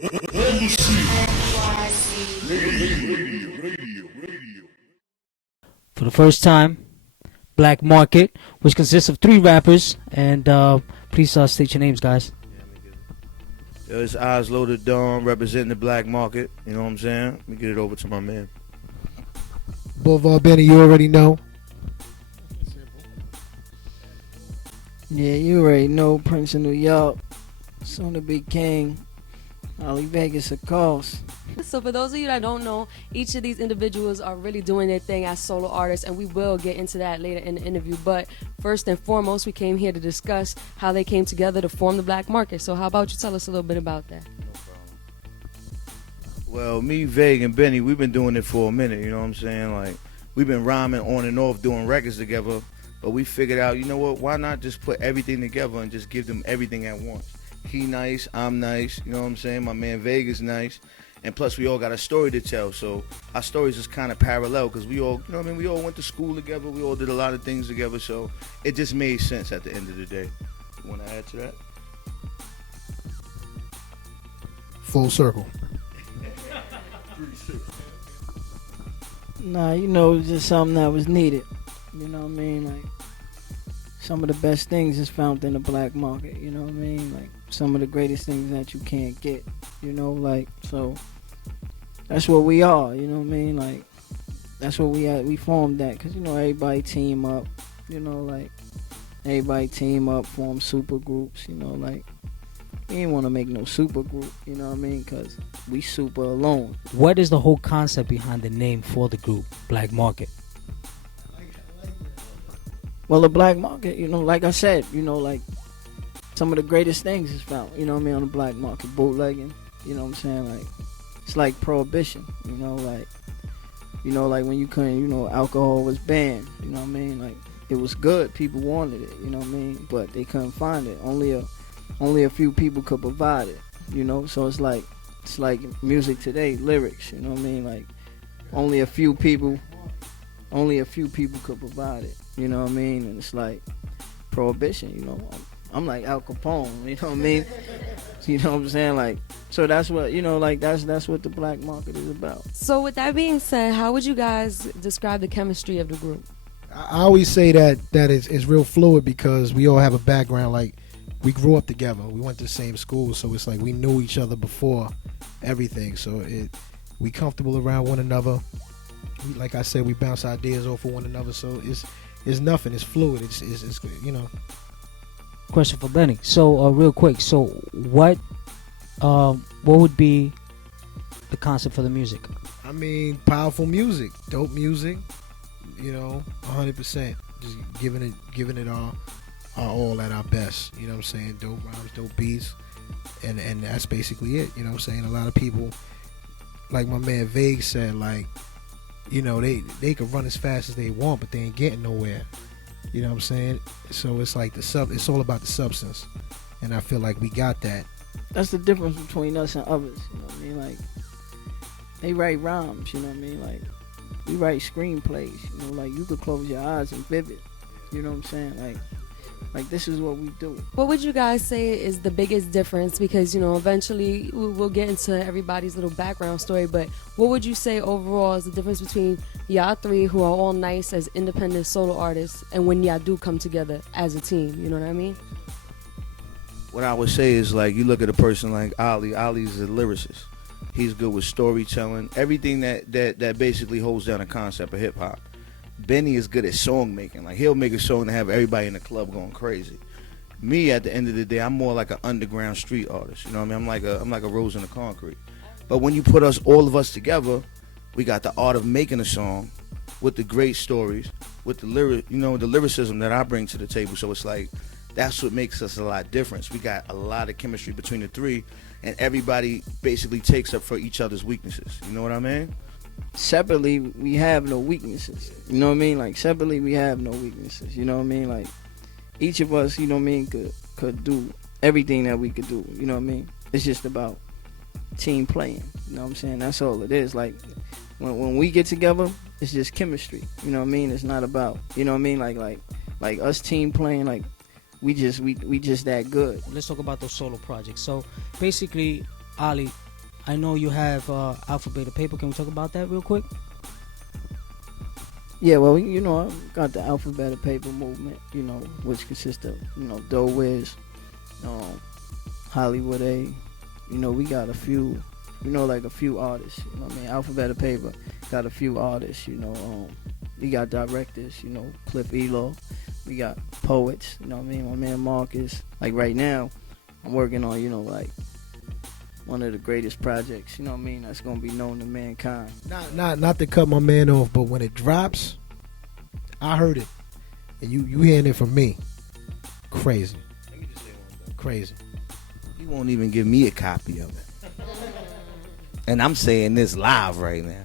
For the first time, Black Market, which consists of 3 rappers, and please state your names, guys. Yo, it's EYESLOW the Dawn representing the Black Market. You know what I'm saying? Let me get it over to my man. Boulevard Benny, you already know. Yeah, you already know. Prince of New York, soon to be king. Ollie Vegas, of course. So for those of you that don't know, each of these individuals are really doing their thing as solo artists, and we will get into that later in the interview. But first and foremost, we came here to discuss how they came together to form the Black Market. So how about you tell us a little bit about that? No problem. Well, me, Vague, and Benny, we've been doing it for a minute, you know what I'm saying? Like, we've been rhyming on and off, doing records together, but we figured out, you know what, why not just put everything together and just give them everything at once? He nice, I'm nice, you know what I'm saying? My man Vegas nice. And plus, we all got a story to tell, so our stories is kind of parallel because we all, you know what I mean, we all went to school together, we all did a lot of things together, so it just made sense at the end of the day. You want to add to that? Full circle. Nah, you know, it's just something that was needed. You know what I mean? Like, some of the best things is found in the Black Market, you know what I mean? Like, some of the greatest things that you can't get, you know, like, so that's what we are, you know what I mean? Like, that's what we formed that, because, you know, everybody team up, you know, like, everybody team up, form super groups, you know, like, we ain't want to make no super group, you know what I mean, because we super alone. What is the whole concept behind the name for the group, Black Market? Well, the Black Market, you know, like I said, you know, like, some of the greatest things is found, you know what I mean, on the Black Market, bootlegging, you know what I'm saying, like, it's like prohibition, you know, like when you couldn't, you know, alcohol was banned, you know what I mean, like, it was good, people wanted it, you know what I mean, but they couldn't find it, only a few people could provide it, you know, so it's like music today, lyrics, you know what I mean, like, only a few people could provide it, you know what I mean, and it's like prohibition, you know, I'm like Al Capone, you know what I mean? You know what I'm saying? Like, so that's what, you know, like, that's what the Black Market is about. So with that being said, how would you guys describe the chemistry of the group? I always say that it's real fluid because we all have a background. Like, we grew up together. We went to the same school, so it's like we knew each other before everything. So we comfortable around one another. Like I said, we bounce ideas off of one another. So it's nothing. It's fluid. It's you know. Question for Benny. So real quick, so what would be the concept for the music? I mean, powerful music, dope music, you know, 100%. Just giving it our all at our best, you know what I'm saying? Dope rhymes, dope beats, and that's basically it, you know what I'm saying? A lot of people, like my man Vague said, like, you know, they could run as fast as they want, but they ain't getting nowhere. You know what I'm saying? So it's like it's all about the substance. And I feel like we got that. That's the difference between us and others, you know what I mean? Like, they write rhymes, you know what I mean? Like, we write screenplays, you know, like, you could close your eyes and vivid, you know what I'm saying? Like this is what we do. What would you guys say is the biggest difference? Because, you know, eventually we'll get into everybody's little background story, but what would you say overall is the difference between y'all three, who are all nice as independent solo artists, and when y'all do come together as a team, you know what I mean? What I would say is, like, you look at a person like Ali. Ali's a lyricist. He's good with storytelling, everything that basically holds down a concept of hip-hop. Benny is good at song making. Like, he'll make a song to have everybody in the club going crazy. Me, at the end of the day, I'm more like an underground street artist. You know what I mean? I'm like a rose in the concrete. But when you put all of us together, we got the art of making a song with the great stories, with the the lyricism that I bring to the table. So it's like, that's what makes us a lot different. We got a lot of chemistry between the three, and everybody basically takes up for each other's weaknesses. You know what I mean? Separately, we have no weaknesses. You know what I mean? Like, separately, we have no weaknesses. You know what I mean? Like, each of us, you know what I mean, could do everything that we could do. You know what I mean? It's just about team playing. You know what I'm saying? That's all it is. Like, when we get together, it's just chemistry. You know what I mean? It's not about, you know what I mean? Like us team playing, like, we just that good. Let's talk about those solo projects. So basically, Ali, I know you have Alphabet of Paper. Can we talk about that real quick? Yeah, well, you know, I got the Alphabet of Paper movement, you know, which consists of, you know, Doe Wiz, Hollywood A. You know, we got a few, you know, like a few artists. You know what I mean? Alphabet of Paper got a few artists, you know. We got directors, you know, Cliff Elo. We got poets, you know what I mean? My man Marcus. Like right now, I'm working on, you know, like one of the greatest projects, you know what I mean, that's gonna be known to mankind. Not to cut my man off, but when it drops, I heard it, and you hearing it from me. Crazy. Let me just say one thing. Crazy. He won't even give me a copy of it. And I'm saying this live right now.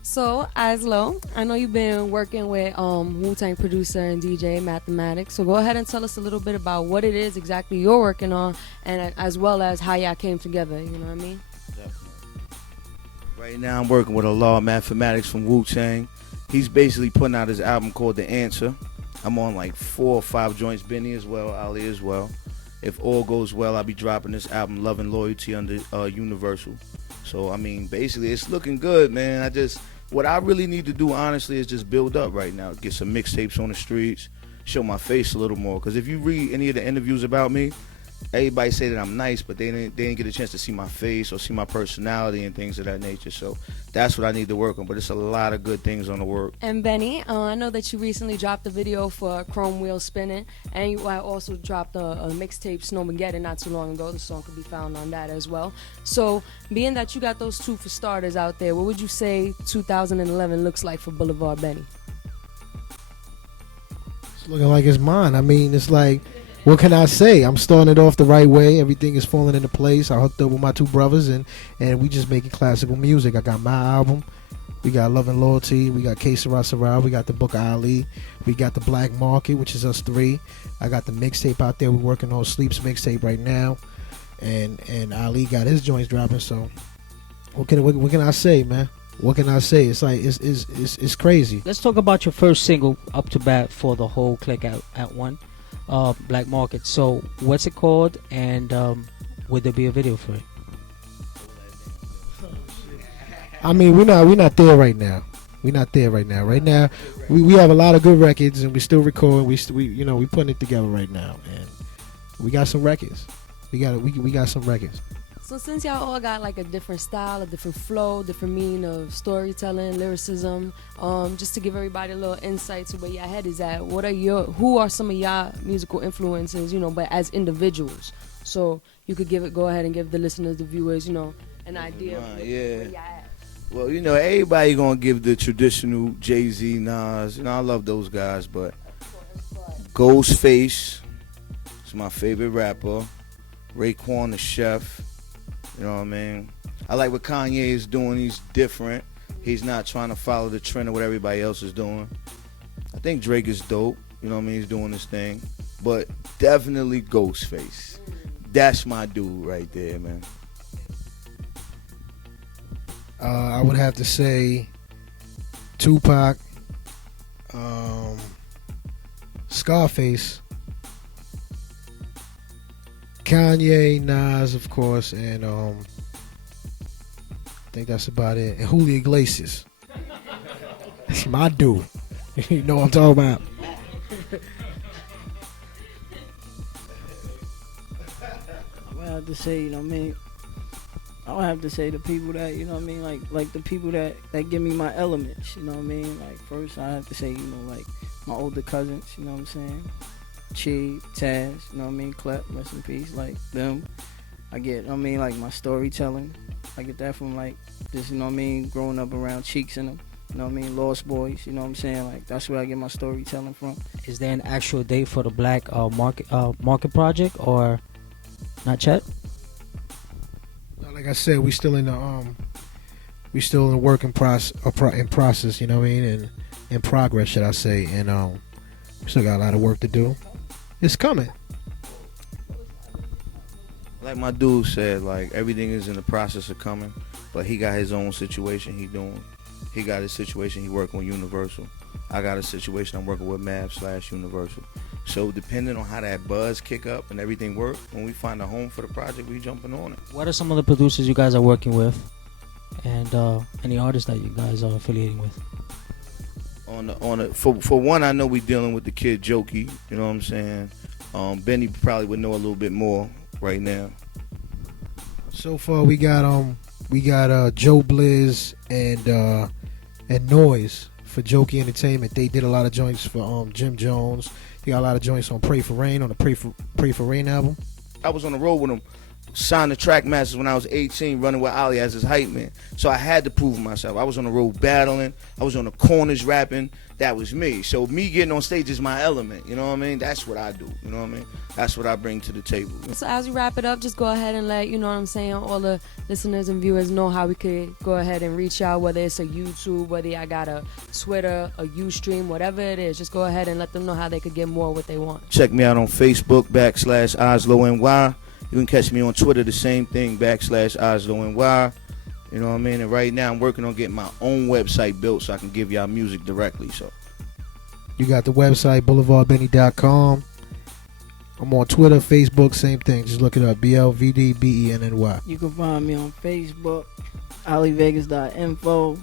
So, EYESLOW, I know you've been working with Wu-Tang producer and DJ Mathematics. So go ahead and tell us a little bit about what it is exactly you're working on, and as well as how y'all came together. You know what I mean? Definitely. Right now, I'm working with a Law Mathematics from Wu-Tang. He's basically putting out his album called The Answer. I'm on like 4 or 5 joints. Benny as well, Ali as well. If all goes well, I'll be dropping this album, Love and Loyalty, under Universal. So, I mean, basically, it's looking good, man. What I really need to do, honestly, is just build up right now. Get some mixtapes on the streets, show my face a little more. Because if you read any of the interviews about me, everybody say that I'm nice, but they didn't get a chance to see my face or see my personality and things of that nature. So that's what I need to work on. But it's a lot of good things on the work. And Benny, I know that you recently dropped a video for Chrome Wheel Spinning, and you also dropped a mixtape, Snowmageddon, not too long ago. The song could be found on that as well. So being that you got those two for starters out there, what would you say 2011 looks like for Boulevard Benny? It's looking like it's mine. I mean, it's like, what can I say? I'm starting it off the right way. Everything is falling into place. I hooked up with my 2 brothers, and we just making classical music. I got my album. We got Love and Loyalty. We got K-Sarah. We got the Book of Ali. We got the Black Market, which is us 3. I got the mixtape out there. We're working on Sleep's mixtape right now, and Ali got his joints dropping. So what can I say, man? What can I say? It's like it's crazy. Let's talk about your first single, Up to Bat, for the whole click at one. Black Market. So what's it called, and would there be a video for it? I mean, we're not there right now. We're not there right now. Right now, we have a lot of good records, and we still record. We putting it together right now, and we got some records. We got some records. So since y'all all got like a different style, a different flow, different meaning of storytelling, lyricism, just to give everybody a little insight to where your head is at, who are some of y'all musical influences, you know, but as individuals? So you could go ahead and give the listeners, the viewers, you know, an idea of where y'all at. Well, you know, everybody gonna give the traditional Jay-Z, Nas. You know, I love those guys, but Ghostface is my favorite rapper. Raekwon the Chef. You know what I mean? I like what Kanye is doing. He's different. He's not trying to follow the trend of what everybody else is doing. I think Drake is dope. You know what I mean? He's doing his thing. But definitely Ghostface. That's my dude right there, man. I would have to say Tupac, Scarface, Kanye, Nas, of course, and I think that's about it. And Julio Iglesias. That's my dude. You know what I'm talking about. I have to say, you know what I mean? I would have to say the people that, you know what I mean, like the people that give me my elements, you know what I mean? Like first I have to say, you know, like my older cousins, you know what I'm saying? Chi, Taz, you know what I mean? Clep, rest in peace, like them. I get, you know what I mean, like my storytelling. I get that from like just, you know what I mean, growing up around Cheeks and them. You know what I mean? Lost Boys, you know what I'm saying? Like that's where I get my storytelling from. Is there an actual date for the Black Market project, or not yet? Like I said, we still in the work in process, you know what I mean, and in progress, should I say, and we still got a lot of work to do. It's coming. Like my dude said, like everything is in the process of coming, but he got his own situation he doing. He got his situation he working with Universal. I got a situation I'm working with Mav /Universal. So depending on how that buzz kick up and everything work, when we find a home for the project, we jumping on it. What are some of the producers you guys are working with, and any artists that you guys are affiliating with? For one, I know we dealing with the kid Jokey. You know what I'm saying? Benny probably would know a little bit more right now. So far, we got Joe Blizz and Noise for Jokey Entertainment. They did a lot of joints for Jim Jones. He got a lot of joints on Pray for Rain, on the Pray for Rain album. I was on the road with him, signed the track masters when I was 18, running with Ali as his hype man. So I had to prove myself. I was on the road battling. I was on the corners rapping. That was me. So me getting on stage is my element. You know what I mean? That's what I do. You know what I mean? That's what I bring to the table. So as we wrap it up, just go ahead and let, you know what I'm saying, all the listeners and viewers know how we could go ahead and reach out, whether it's a YouTube, whether I got a Twitter, a Ustream, whatever it is. Just go ahead and let them know how they could get more of what they want. Check me out on Facebook, /EYESLOW. You can catch me on Twitter, the same thing, /EYESLOW. You know what I mean? And right now I'm working on getting my own website built so I can give y'all music directly. So you got the website, boulevardbenny.com. I'm on Twitter, Facebook, same thing. Just look it up, BLVD BENNY. You can find me on Facebook, alivegas.info,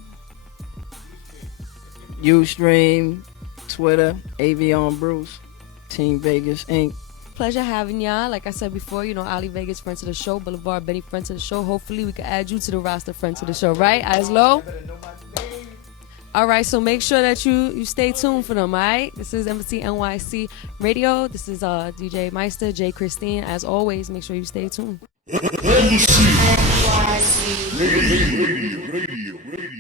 Ustream, Twitter, Avion Bruce, Team Vegas Inc. Pleasure having y'all. Like I said before, you know, Ali Vegas, friends of the show, Boulevard Benny, friends of the show. Hopefully we can add you to the roster, friends of the show, right? EYESLOW? All right, so make sure that you stay tuned for them, all right? This is Embassy NYC Radio. This is DJ.MYSTER, J.CHRISTINE. As always, make sure you stay tuned. NYC Radio.